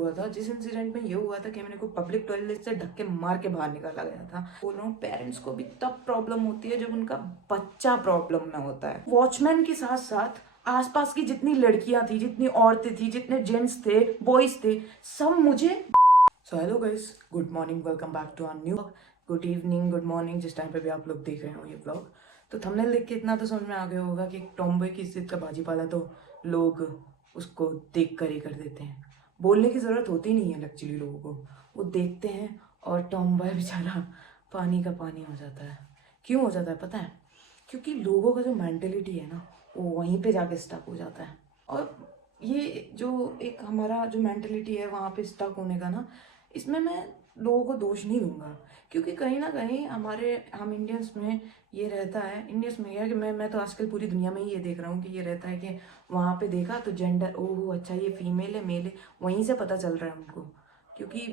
हुआ था, जिस इंसिडेंट में ये हुआ था कि मेरे को पब्लिक टॉयलेट से धक्के मार के बाहर निकाला गया था। बोल रहा हूँ, पेरेंट्स को भी तब प्रॉब्लम होती है जब उनका बच्चा प्रॉब्लम में होता है। वॉचमैन के साथ साथ आसपास की जितनी लड़कियां थी, जितनी औरतें थी, जितने जेंट्स थे, बॉयज थे, सब मुझे so hello guys, good morning, welcome back to our new, good evening, good morning, जिस टाइम पे भी आप लोग देख रहे हो ये व्लॉग। तो थंबनेल देख के इतना तो समझ में आ गया होगा कि एक टॉमबॉय की इज्जत का बाजीपाला तो लोग उसको देख कर ही कर देते हैं। बोलने की ज़रूरत होती नहीं है एक्चुअली, लोगों को वो देखते हैं और टॉमबॉय बेचारा पानी का पानी हो जाता है। क्यों हो जाता है पता है? क्योंकि लोगों का जो मेंटेलिटी है ना, वो वहीं पे जाके स्टक हो जाता है। और ये जो एक हमारा जो मेंटेलिटी है वहाँ पे स्टक होने का ना, इसमें मैं लोगों को दोष नहीं दूंगा, क्योंकि कहीं ना कहीं हम इंडियंस में ये रहता है। इंडियंस में यह है कि मैं तो आजकल पूरी दुनिया में ही ये देख रहा हूँ कि ये रहता है कि वहाँ पे देखा तो जेंडर, ओह अच्छा ये फीमेल है मेल है, वहीं से पता चल रहा है उनको। क्योंकि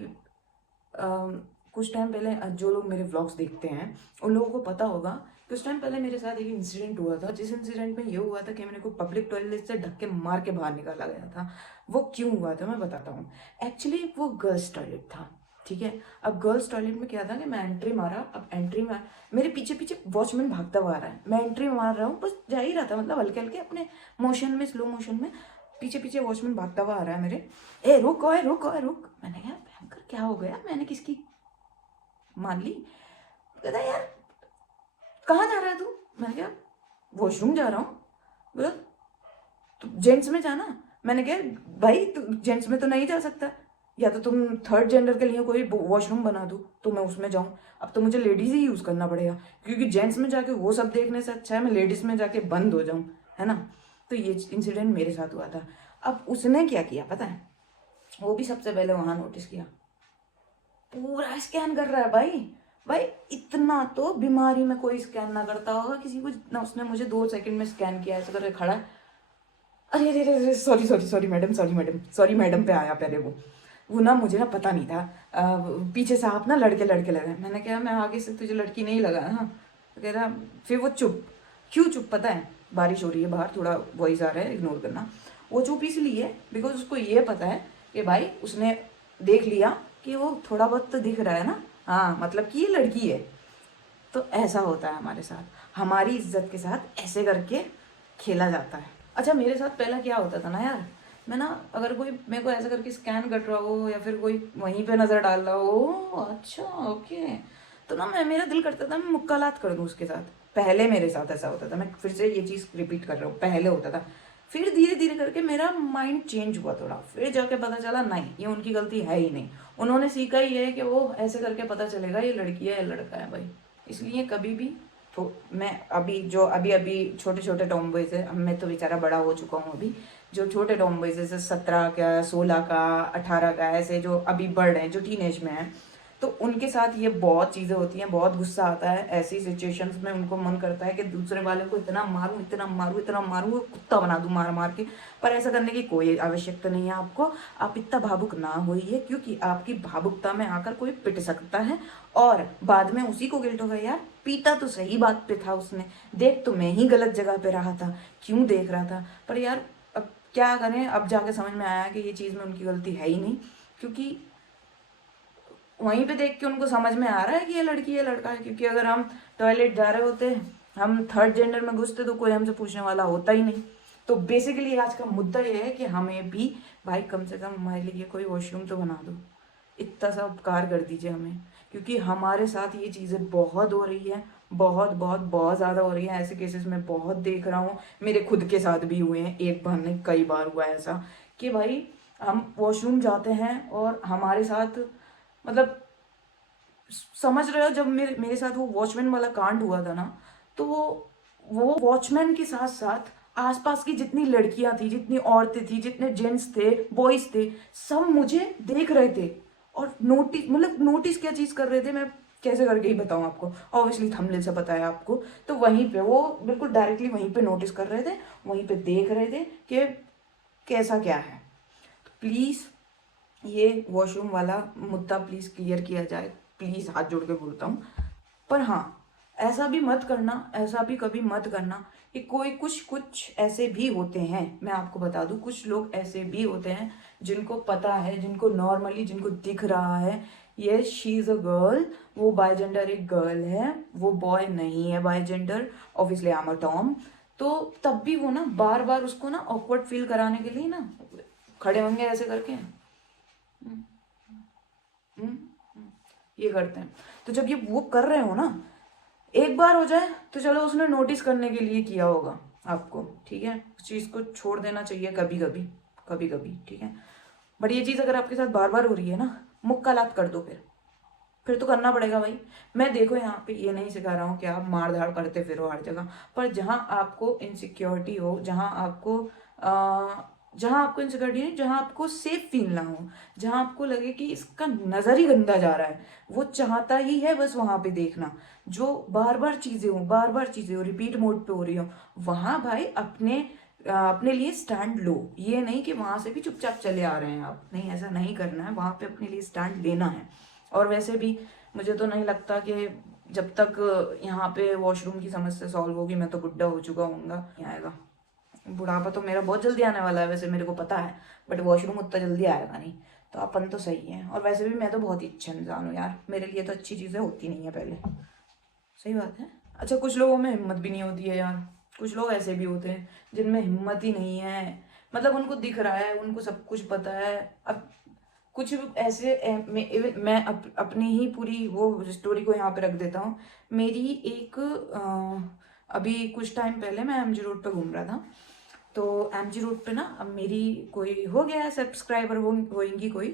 कुछ टाइम पहले जो लोग मेरे व्लॉग्स देखते हैं उन लोगों को पता होगा, कुछ टाइम पहले मेरे साथ एक इंसिडेंट हुआ था, जिस इंसिडेंट में ये हुआ था कि मेरे को पब्लिक टॉयलेट से धक्के मार के बाहर निकाला गया था। वो क्यों हुआ था मैं बताता हूँ। एक्चुअली वो गर्ल्स टॉयलेट था, ठीक है। अब गर्ल्स टॉयलेट में क्या था कि मैं एंट्री मारा, अब एंट्री में मेरे पीछे पीछे वॉचमैन भागता हुआ आ रहा है, मैं एंट्री मार रहा हूँ, बस जा ही रहा था, मतलब हल्के हल्के अपने मोशन में, स्लो मोशन में पीछे पीछे वॉचमैन भागता हुआ आ रहा है मेरे। ए रुक, ओए रुक, ओए रुक। मैंने कहा भयंकर क्या हो गया, मैंने किसकी मान ली? कहता यार कहाँ जा रहा है तू? मैंने कहा वॉशरूम जा रहा हूँ। बोला तो जेंट्स में जाना। मैंने कहा भाई तू जेंट्स में तो नहीं जा सकता, या तो तुम थर्ड जेंडर के लिए कोई वॉशरूम बना दो तो मैं उसमें जाऊँ। अब तो मुझे लेडीज ही यूज़ करना पड़ेगा, क्योंकि जेंट्स में जाके वो सब देखने से अच्छा है मैं लेडीज में जाके बंद हो जाऊँ, है ना। तो ये इंसिडेंट मेरे साथ हुआ था। अब उसने क्या किया पता है? वो भी सबसे पहले वहाँ नोटिस किया, पूरा स्कैन कर रहा है भाई। भाई इतना तो बीमारी में कोई स्कैन ना करता होगा किसी को, ना उसने मुझे 2 सेकंड में स्कैन किया, ऐसा करके खड़ा है। अरे अरे अरे sorry sorry sorry madam, sorry madam, sorry madam पे आया पहले वो ना मुझे ना पता नहीं था। पीछे से आप ना लड़के लड़के लगे। मैंने कहा मैं आगे से तुझे लड़की नहीं लगा ना। तो कह रहा, फिर वो चुप। क्यों चुप पता है? बारिश हो रही है बाहर, थोड़ा वॉइस आ रहा है, इग्नोर करना। वो चुप इसलिए बिकॉज उसको ये पता है कि भाई उसने देख लिया कि वो थोड़ा बहुत तो दिख रहा है ना, हाँ मतलब कि ये लड़की है। तो ऐसा होता है हमारे साथ, हमारी इज्जत के साथ ऐसे करके खेला जाता है। अच्छा मेरे साथ पहला क्या होता था ना यार, मैं ना अगर कोई मेरे को ऐसा करके स्कैन कर रहा हो या फिर कोई वहीं पे नज़र डाल रहा हो, अच्छा ओके, तो ना मेरा दिल करता था मैं मुक्कालात कर दूँ उसके साथ। पहले मेरे साथ ऐसा होता था, मैं फिर से ये चीज़ रिपीट कर रहा हूँ, पहले होता था। फिर धीरे धीरे करके मेरा माइंड चेंज हुआ थोड़ा, फिर जाके पता चला नहीं ये उनकी गलती है ही नहीं। उन्होंने सीखा ही है कि वो ऐसे करके पता चलेगा ये लड़की है या लड़का है भाई। इसलिए कभी भी तो मैं अभी जो अभी अभी छोटे छोटे टॉमबॉयज है, अब मैं तो बेचारा बड़ा हो चुका हूँ अभी, जो छोटे टॉमबॉयज जैसे 17 का, 16 का, 18 का, ऐसे जो अभी बढ़ रहे हैं, जो टीनेज में हैं, तो उनके साथ ये बहुत चीज़ें होती हैं, बहुत गुस्सा आता है ऐसी सिचुएशंस में। उनको मन करता है कि दूसरे वाले को इतना मारूं, इतना मारूं, इतना मारूं, कुत्ता बना दूं मार मार के। पर ऐसा करने की कोई आवश्यकता नहीं है आपको। आप इतना भावुक ना होइए, क्योंकि आपकी भावुकता में आकर कोई पिट सकता है और बाद में उसी को गिल्ट होगा, यार पीटा तो सही बात पे था उसने, देख तो मैं ही गलत जगह पे रहा था, क्यों देख रहा था। पर यार अब क्या करें, अब जाके समझ में आया कि ये चीज़ में उनकी गलती है ही नहीं, क्योंकि वहीं पे देख के उनको समझ में आ रहा है कि ये लड़की है लड़का है। क्योंकि अगर हम टॉयलेट जा रहे होते, हम थर्ड जेंडर में घुसते, तो कोई हमसे पूछने वाला होता ही नहीं। तो बेसिकली आज का मुद्दा ये है कि हमें भी भाई कम से कम हमारे लिए कोई वॉशरूम तो बना दो, इतना सा उपकार कर दीजिए हमें, क्योंकि हमारे साथ ये चीज़ें बहुत हो रही है, बहुत बहुत बहुत ज़्यादा हो रही है। ऐसे केसेस में बहुत देख रहा हूँ, मेरे खुद के साथ भी हुए हैं, एक बार नहीं कई बार हुआ है ऐसा कि भाई हम वॉशरूम जाते हैं और हमारे साथ, मतलब समझ रहे हो, जब मेरे मेरे साथ वो वॉचमैन वाला कांड हुआ था ना, तो वो वॉचमैन के साथ साथ आसपास की जितनी लड़कियां थी, जितनी औरतें थी, जितने जेंट्स थे, बॉयज थे, सब मुझे देख रहे थे। और नोटिस, मतलब नोटिस क्या चीज कर रहे थे, मैं कैसे करके ही बताऊं आपको, ऑब्वियसली थंबनेल से पता है आपको। तो वहीं पे वो बिल्कुल डायरेक्टली वहीं पे नोटिस कर रहे थे, वहीं पे देख रहे थे कि कैसा क्या है। तो प्लीज ये वॉशरूम वाला मुद्दा प्लीज क्लियर किया जाए, प्लीज हाथ जोड़ के बोलता हूँ। पर हाँ, ऐसा भी मत करना, ऐसा भी कभी मत करना कि कोई कुछ ऐसे भी होते हैं, मैं आपको बता दूं, कुछ लोग ऐसे भी होते हैं जिनको पता है, जिनको नॉर्मली, जिनको दिख रहा है ये शी इज़ अ गर्ल, वो बायजेंडर एक गर्ल है, वो बॉय नहीं है bigender, obviously I am a tom. तो तब भी वो ना बार बार उसको ना ऑकवर्ड फील कराने के लिए ना खड़े होंगे ऐसे करके, हम्म, ये करते हैं। तो जब ये वो कर रहे हो ना, एक बार हो जाए तो चलो उसने नोटिस करने के लिए किया होगा आपको, ठीक है, उस चीज़ को छोड़ देना चाहिए कभी कभी, कभी कभी, ठीक है। बट ये चीज़ अगर आपके साथ बार बार हो रही है ना, मुक्कालात कर दो, फिर तो करना पड़ेगा भाई। मैं देखो यहाँ पे ये नहीं सिखा रहा हूँ कि आप मार धाड़ करते फिरो हर जगह, पर जहाँ आपको इनसिक्योरिटी हो, जहाँ आपको इनसिक्योरिटी नहीं, जहाँ आपको सेफ फील ना हो, जहाँ आपको लगे कि इसका नज़र ही गंदा जा रहा है, वो चाहता ही है बस वहाँ पे देखना, जो बार बार चीज़ें हो, बार बार चीज़ें हो, रिपीट मोड पे हो रही हो, वहाँ भाई अपने लिए स्टैंड लो। ये नहीं कि वहाँ से भी चुपचाप चले आ रहे हैं आप, नहीं, ऐसा नहीं करना है, वहाँ पे अपने लिए स्टैंड लेना है। और वैसे भी मुझे तो नहीं लगता कि जब तक यहाँ पे वॉशरूम की समस्या सॉल्व होगी, मैं तो बुढ़ा हो चुका हूँगा, नहीं आएगा। बुढ़ापा तो मेरा बहुत जल्दी आने वाला है वैसे, मेरे को पता है, बट वॉशरूम उतना जल्दी आएगा नहीं। तो अपन तो सही है, और वैसे भी मैं तो बहुत ही अच्छा इंसान हूँ यार, मेरे लिए तो अच्छी चीज़ें होती नहीं है पहले। सही बात है। अच्छा, कुछ लोगों में हिम्मत भी नहीं होती है यार, कुछ लोग ऐसे भी होते हैं जिनमें हिम्मत ही नहीं है, मतलब उनको दिख रहा है, उनको सब कुछ पता है। अब कुछ ऐसे अपनी ही पूरी वो स्टोरी को यहाँ पे रख देता हूँ। मेरी एक अभी कुछ टाइम पहले मैं एमजी रोड पे घूम रहा था, तो एमजी रोड पे ना अब मेरी कोई हो गया है सब्सक्राइबर, वो होंगी कोई,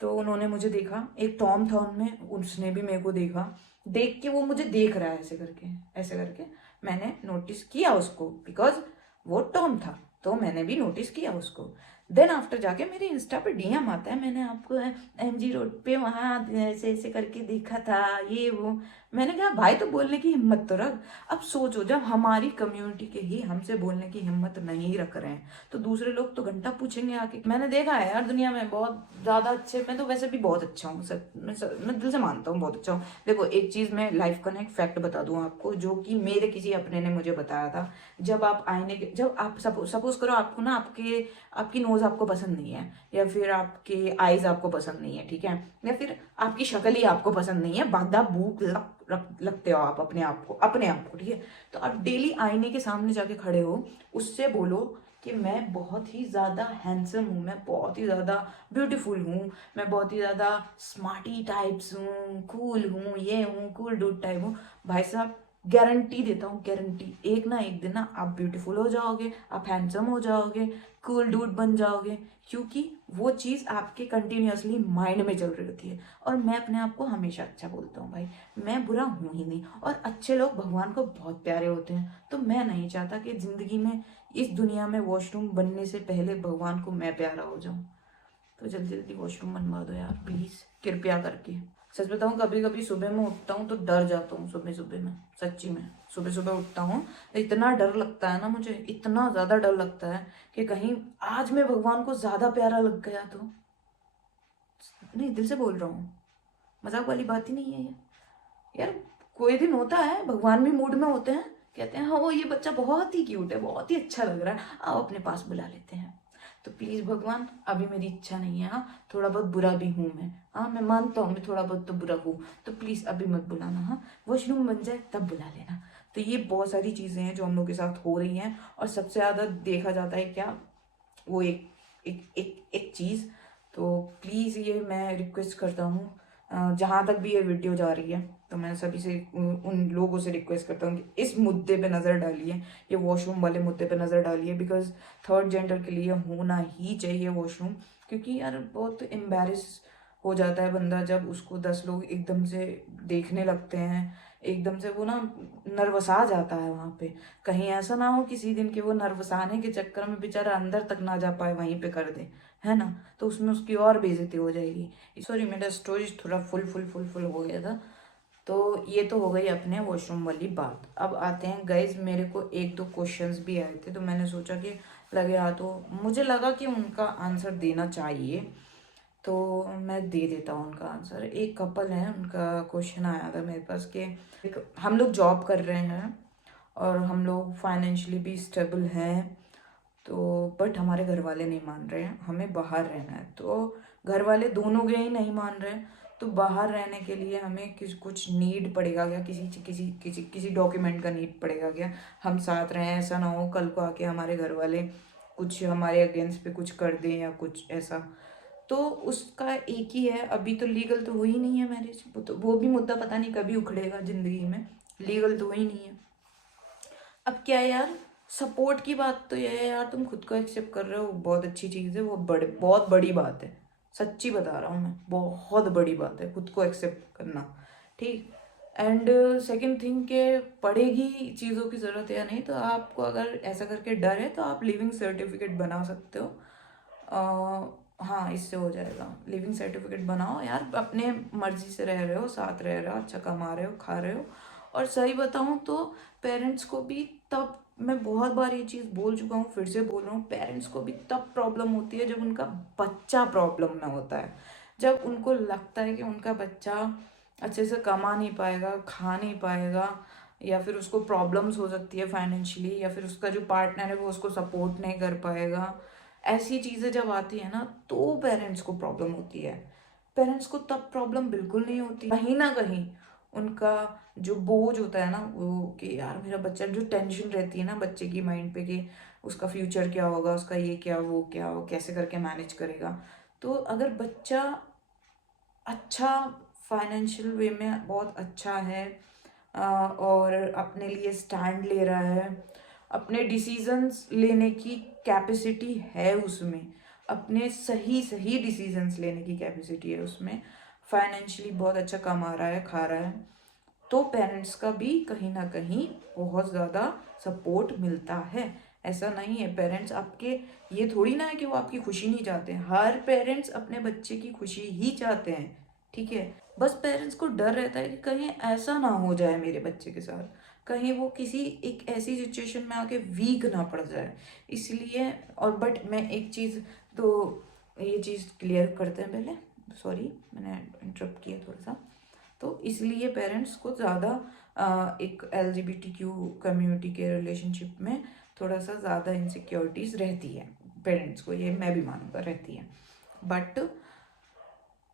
तो उन्होंने मुझे देखा, एक टॉम था उनमें, उसने भी मेरे को देखा, देख के वो मुझे देख रहा है ऐसे करके, ऐसे करके मैंने नोटिस किया उसको, बिकॉज वो टॉम था, तो मैंने भी नोटिस किया उसको। देन आफ्टर जाके मेरे इंस्टा पे डीएम आता है, मैंने आपको एमजी रोड पे वहाँ ऐसे ऐसे करके देखा था, ये वो। मैंने कहा भाई तो बोलने की हिम्मत तो रख। अब सोचो, जब हमारी कम्युनिटी के ही हमसे बोलने की हिम्मत नहीं रख रहे हैं, तो दूसरे लोग तो घंटा पूछेंगे आके। मैंने देखा है यार दुनिया में बहुत ज़्यादा अच्छे, मैं तो वैसे भी बहुत अच्छा हूँ सर, मैं दिल से मानता हूँ बहुत अच्छा हूँ। देखो एक चीज़ मैं लाइफ का ना एक फैक्ट बता दूँ आपको, जो कि मेरे किसी अपने ने मुझे बताया था। जब आप आईने के, जब आप सपोज करो आपको ना आपकी नोज आपको पसंद नहीं है, या फिर आपके आईज आपको पसंद नहीं है, ठीक है, या फिर आपकी शक्ल ही आपको पसंद नहीं है, बांधा भूख लगते हो आप अपने आप को, ठीक है। तो आप डेली आईने के सामने जाके खड़े हो, उससे बोलो कि मैं बहुत ही ज़्यादा हैंडसम हूँ, मैं बहुत ही ज़्यादा ब्यूटीफुल हूँ, मैं बहुत ही ज़्यादा स्मार्टी टाइप्स हूँ, कूल हूँ, ये हूँ, कूल डूड टाइप हूँ। भाई साहब गारंटी देता हूँ, गारंटी, एक ना एक दिन ना आप ब्यूटीफुल हो जाओगे, आप हैंडसम हो जाओगे, कूल डूड बन जाओगे, क्योंकि वो चीज़ आपके कंटिन्यूअसली माइंड में चल रही होती है। और मैं अपने आप को हमेशा अच्छा बोलता हूँ भाई, मैं बुरा हूँ ही नहीं, और अच्छे लोग भगवान को बहुत प्यारे होते हैं। तो मैं नहीं चाहता कि ज़िंदगी में, इस दुनिया में वॉशरूम बनने से पहले भगवान को मैं प्यारा हो जाऊँ। तो जल्दी जल्दी वॉशरूम बनवा दो यार प्लीज़, कृपया करके। सच बताऊँ, कभी कभी सुबह में उठता हूँ तो डर जाता हूँ, सुबह सुबह में, सच्ची में सुबह सुबह उठता हूँ, इतना डर लगता है ना मुझे, इतना ज़्यादा डर लगता है कि कहीं आज मैं भगवान को ज़्यादा प्यारा लग गया तो। नहीं, दिल से बोल रहा हूँ, मजाक वाली बात ही नहीं है ये यार। कोई दिन होता है भगवान भी मूड में होते हैं, कहते हैं हाँ वो ये बच्चा बहुत ही क्यूट है, बहुत ही अच्छा लग रहा है, आओ अपने पास बुला लेते हैं। तो प्लीज़ भगवान, अभी मेरी इच्छा नहीं है, हाँ थोड़ा बहुत बुरा भी हूँ मैं, हाँ मैं मानता हूँ मैं थोड़ा बहुत तो बुरा हूँ, तो प्लीज़ अभी मत बुलाना, हाँ वॉशरूम बन जाए तब बुला लेना। तो ये बहुत सारी चीज़ें हैं जो हम लोग के साथ हो रही हैं, और सबसे ज़्यादा देखा जाता है क्या, वो एक एक एक एक चीज़। तो प्लीज़ ये मैं रिक्वेस्ट करता हूँ, जहाँ तक भी ये वीडियो जा रही है, तो मैं सभी से उन लोगों से रिक्वेस्ट करता हूँ कि इस मुद्दे पे नज़र डालिए, ये वॉशरूम वाले मुद्दे पे नज़र डालिए, बिकॉज थर्ड जेंडर के लिए होना ही चाहिए वॉशरूम। क्योंकि यार बहुत एम्बैरेस हो जाता है बंदा जब उसको 10 लोग एकदम से देखने लगते हैं, एकदम से वो ना नर्वसा जाता है वहाँ पे। कहीं ऐसा ना हो किसी दिन कि वो नर्वसाने के चक्कर में बेचारा अंदर तक ना जा पाए, वहीं पे कर दे, है ना, तो उसमें उसकी और बेइज्जती हो जाएगी। सॉरी, मेरा स्टोरेज थोड़ा फुल हो गया था। तो ये तो हो गई अपने वॉशरूम वाली बात। अब आते हैं गाइज, मेरे को एक दो क्वेश्चंस भी आए थे, तो मैंने सोचा कि लगे हाँ, तो मुझे लगा कि उनका आंसर देना चाहिए। तो मैं दे देता हूँ उनका आंसर। एक कपल है, उनका क्वेश्चन आया था मेरे पास कि हम लोग जॉब कर रहे हैं और हम लोग फाइनेंशियली भी स्टेबल हैं, तो बट हमारे घर वाले नहीं मान रहे हैं, हमें बाहर रहना है। तो घर वाले दोनों के ही नहीं मान रहे हैं, तो बाहर रहने के लिए हमें कुछ नीड पड़ेगा क्या, किसी किसी किसी किसी डॉक्यूमेंट का नीड पड़ेगा क्या, हम साथ रहें। ऐसा ना हो कल को आके हमारे घर वाले कुछ हमारे अगेंस्ट पे कुछ कर दें या कुछ ऐसा। तो उसका एक ही है, अभी तो लीगल तो हुई नहीं है मैरिज, वो भी मुद्दा पता नहीं कभी उखड़ेगा ज़िंदगी में, लीगल तो हुई नहीं है। अब क्या है यार, सपोर्ट की बात तो ये है यार, तुम खुद को एक्सेप्ट कर रहे हो, बहुत अच्छी चीज़ है, वो बहुत बड़ी बात है। सच्ची बता रहा हूँ मैं, बहुत बड़ी बात है खुद को एक्सेप्ट करना, ठीक। एंड सेकंड थिंग के पड़ेगी चीज़ों की ज़रूरत है या नहीं, तो आपको अगर ऐसा करके डर है तो आप लिविंग सर्टिफिकेट बना सकते हो। हाँ, इससे हो जाएगा। लिविंग सर्टिफिकेट बनाओ यार, अपने मर्जी से रह रहे हो, साथ रह रहे हो, अच्छा कमा रहे हो, खा रहे हो। और सही बताऊँ तो पेरेंट्स को भी तब, मैं बहुत बार ये चीज़ बोल चुका हूँ, फिर से बोल रहा हूँ, पेरेंट्स को भी तब प्रॉब्लम होती है जब उनका बच्चा प्रॉब्लम में होता है। जब उनको लगता है कि उनका बच्चा अच्छे से कमा नहीं पाएगा, खा नहीं पाएगा, या फिर उसको प्रॉब्लम्स हो सकती है फाइनेंशियली, या फिर उसका जो पार्टनर है वो उसको सपोर्ट नहीं कर पाएगा। ऐसी चीज़ें जब आती है ना, तो पेरेंट्स को प्रॉब्लम होती है। पेरेंट्स को तब प्रॉब्लम बिल्कुल नहीं होती, कहीं ना कहीं उनका जो बोझ होता है ना, वो कि यार मेरा बच्चा, जो टेंशन रहती है ना बच्चे की माइंड पे कि उसका फ्यूचर क्या होगा, उसका ये क्या, वो कैसे करके मैनेज करेगा। तो अगर बच्चा अच्छा फाइनेंशियल वे में बहुत अच्छा है, और अपने लिए स्टैंड ले रहा है, अपने डिसीजंस लेने की कैपेसिटी है उसमें, अपने सही सही डिसीजंस लेने की कैपेसिटी है उसमें, फाइनेंशियली बहुत अच्छा कमा रहा है, खा रहा है, तो पेरेंट्स का भी कहीं ना कहीं बहुत ज़्यादा सपोर्ट मिलता है। ऐसा नहीं है पेरेंट्स आपके, ये थोड़ी ना है कि वो आपकी खुशी नहीं चाहते हैं, हर पेरेंट्स अपने बच्चे की खुशी ही चाहते हैं, ठीक है। बस पेरेंट्स को डर रहता है कि कहीं ऐसा ना हो जाए मेरे बच्चे के साथ, कहीं वो किसी एक ऐसी सिचुएशन में आके वीक ना पड़ जाए, इसलिए। और बट मैं एक चीज़, तो ये चीज़ क्लियर करते हैं पहले, सॉरी मैंने इंटरप्ट किया थोड़ा सा। तो इसलिए पेरेंट्स को ज़्यादा एक LGBTQ कम्युनिटी के रिलेशनशिप में थोड़ा सा ज़्यादा इनसिक्योरिटीज़ रहती है पेरेंट्स को, ये मैं भी मानूंगा रहती है। बट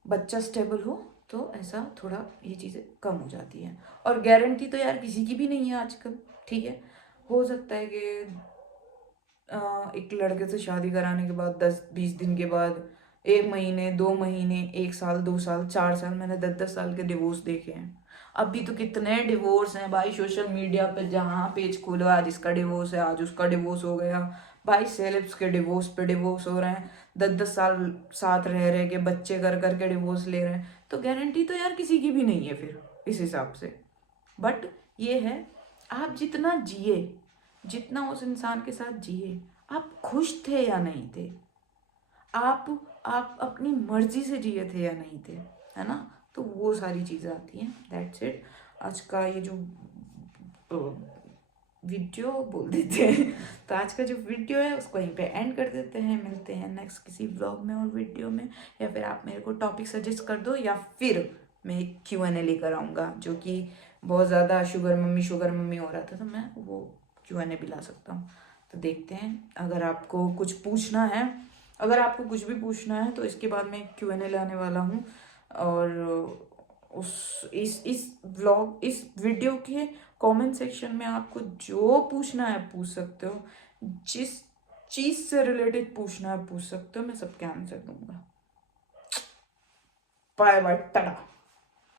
बच्चा स्टेबल हो तो ऐसा थोड़ा ये चीज़ें कम हो जाती हैं। और गारंटी तो यार किसी की भी नहीं है आजकल, ठीक है। हो सकता है कि एक लड़के से शादी कराने के बाद 10-20 दिन के बाद, 1 महीने, 2 महीने, 1 साल, 2 साल, 4 साल, मैंने 10-10 साल के डिवोर्स देखे हैं। अभी तो कितने डिवोर्स हैं भाई, सोशल मीडिया पे जहाँ पेज खोलो आज इसका डिवोर्स है, आज उसका डिवोर्स हो गया भाई, सेलेब्स के डिवोर्स पे डिवोर्स हो रहे हैं, 10-10 साल साथ रह रहे के बच्चे कर करके डिवोर्स ले रहे हैं। तो गारंटी तो यार किसी की भी नहीं है फिर इस हिसाब से। बट ये है, आप जितना जिए, जितना उस इंसान के साथ जिए, आप खुश थे या नहीं थे, आप आप अपनी मर्जी से जिए थे या नहीं थे, है ना। तो वो सारी चीज़ें आती हैं, दैट्स इट। आज का ये जो वीडियो बोल देते हैं तो आज का जो वीडियो है उसको यहीं पे एंड कर देते हैं, मिलते हैं नेक्स्ट किसी व्लॉग में और वीडियो में, या फिर आप मेरे को टॉपिक सजेस्ट कर दो, या फिर मैं एक Q&A लेकर आऊँगा, जो कि बहुत ज़्यादा शुगर मम्मी हो रहा था, तो मैं वो Q&A भी ला सकता हूँ। तो देखते हैं, अगर आपको कुछ पूछना है, अगर आपको कुछ भी पूछना है तो इसके बाद मैं Q&A लाने वाला हूँ। और उस इस व्लॉग, इस वीडियो के कमेंट सेक्शन में आपको जो पूछना है पूछ सकते हो, जिस चीज़ से रिलेटेड पूछना है पूछ सकते हो, मैं सबके आंसर दूंगा। Bye bye, Tata.